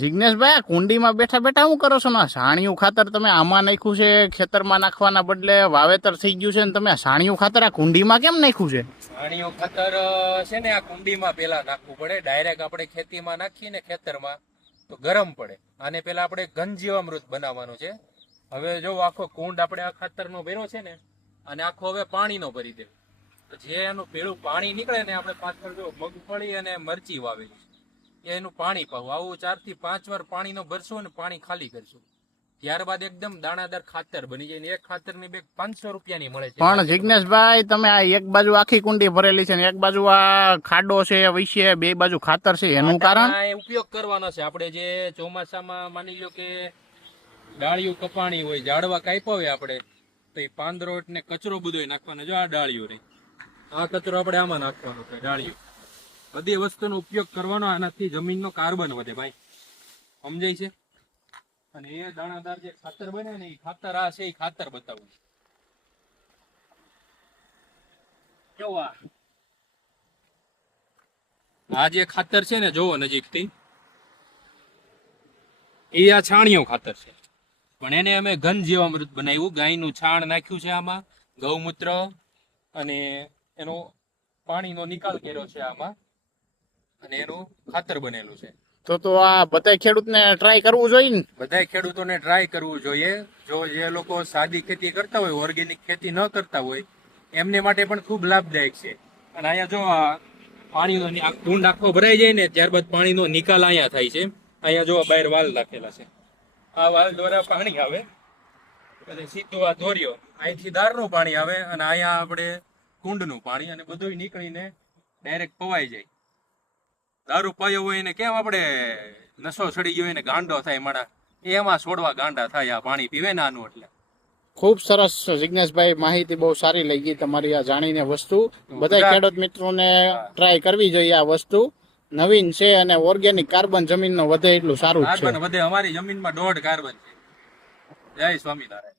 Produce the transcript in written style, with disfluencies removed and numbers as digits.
જિગ્નેશભાઈ, આ કુંડીમાં બેઠા બેઠા શું કરો છો? સાણિયું ખાતર તમે આમાં નાખ્યું છે, ખેતરમાં નાખવાના બદલે વાવેતર થઈ ગયું છે ને તમે આ સાણિયું ખાતર આ કુંડીમાં કેમ નાખ્યું છે? સાણિયું ખાતર છે ને આ કુંડીમાં પેલા નાખવું પડે. ડાયરેક્ટ આપણે ખેતીમાં નાખીએ ને ખેતરમાં તો ગરમ પડે. આને પેલા આપણે ઘનજીવામૃત બનાવવાનું છે. હવે જો આખો કુંડ આપણે આ ખાતરનો ભર્યો છે ને, અને આખો હવે પાણીનો ભરી દે. જે એનું પેલું પાણી નીકળે ને, આપણે પાછળ જો મગફળી અને મરચી વાવેલી છે એનું પાણી પાવું. આવું 4 થી 5 વાર પાણીનો ભરશું અને પાણી ખાલી કરશું. ત્યારબાદ એકદમ દાણાદાર ખાતર બની જાય. એક ખાતરની બેગ 500 રૂપિયાની મળે છે. પણ જિગ્નેશભાઈ, તમે આ એક બાજુ આખી કુંડી ભરેલી છે ને એક બાજુ આ ખાડો છે, વિશે બે બાજુ ખાતર છે, એનું કારણ ઉપયોગ કરવાનો છે. આપણે જે ચોમાસામાં માની લો કે ડાળિયું કપાણી હોય, ઝાડવા કાપ્યા હોય આપણે, તો એ પાંદરો ને કચરો બધો નાખવાનો. જો આ ડાળિયું રહી, આ કચરો આપણે આમાં નાખવાનો છે. ડાળિયું બધી વસ્તુનો ઉપયોગ કરવાનો. આનાથી જમીનનો કાર્બન વધે ભાઈ, સમજાય છે? અને એ દાણાદાર જે ખાતર બને ને, એ ખાતર આ છે, એ ખાતર બતાવું. જોવા આ જે ખાતર છે ને, જોવો નજીકથી, એ આ છાણિયું ખાતર છે. પણ એને અમે ઘનજીવામૃત બનાવ્યું. ગાયનું છાણ નાખ્યું છે આમાં, ગૌમૂત્ર, અને એનો પાણીનો નિકાલ કર્યો છે આમાં, અને એનું ખાતર બનેલું છે. તો આ બધા ખેડૂતને ટ્રાય કરવું જોઈએ ને? બધા ખેડૂતોને ટ્રાય કરવું જોઈએ. જો જે લોકો સાદી ખેતી કરતા હોય, ઓર્ગેનિક ખેતી ન કરતા હોય, એમને માટે પણ ખૂબ લાભદાયક છે. અને અહીંયા જો પાણીનો આ કુંડ આખો ભરાઈ જાય ને, ત્યારબાદ પાણીનો નિકાલ અહીંયા થાય છે. અહીંયા જો બહાર વાલ રાખેલા છે, આ વાલ દ્વારા પાણી આવે, પછી સીધું આ ધોર્યો, અહીંથી દારનું પાણી આવે, અને અહીંયા આપણે કુંડનું પાણી, અને બધું નીકળીને ડાયરેક્ટ પવાઈ જાય. દારૂ પાયો હોય એને કેમ આપણે નશો ચડી ગયો એને ગાંડો થાય માણા, એમાં છોડવા ગાંડા થાય આ પાણી પીવે ને આનું. એટલે ખૂબ સરસ જિગ્નેશભાઈ, માહિતી બહુ સારી લઈ ગઈ તમારી આ જાણીને વસ્તુ. બધા ખેડૂત મિત્રોને ટ્રાય કરવી જોઈએ. આ વસ્તુ નવીન છે અને ઓર્ગેનિક કાર્બન જમીનનો વધે એટલું સારું છે. કાર્બન વધે. અમારી જમીનમાં 1.5 કાર્બન છે. જય સ્વામિનારાયણ.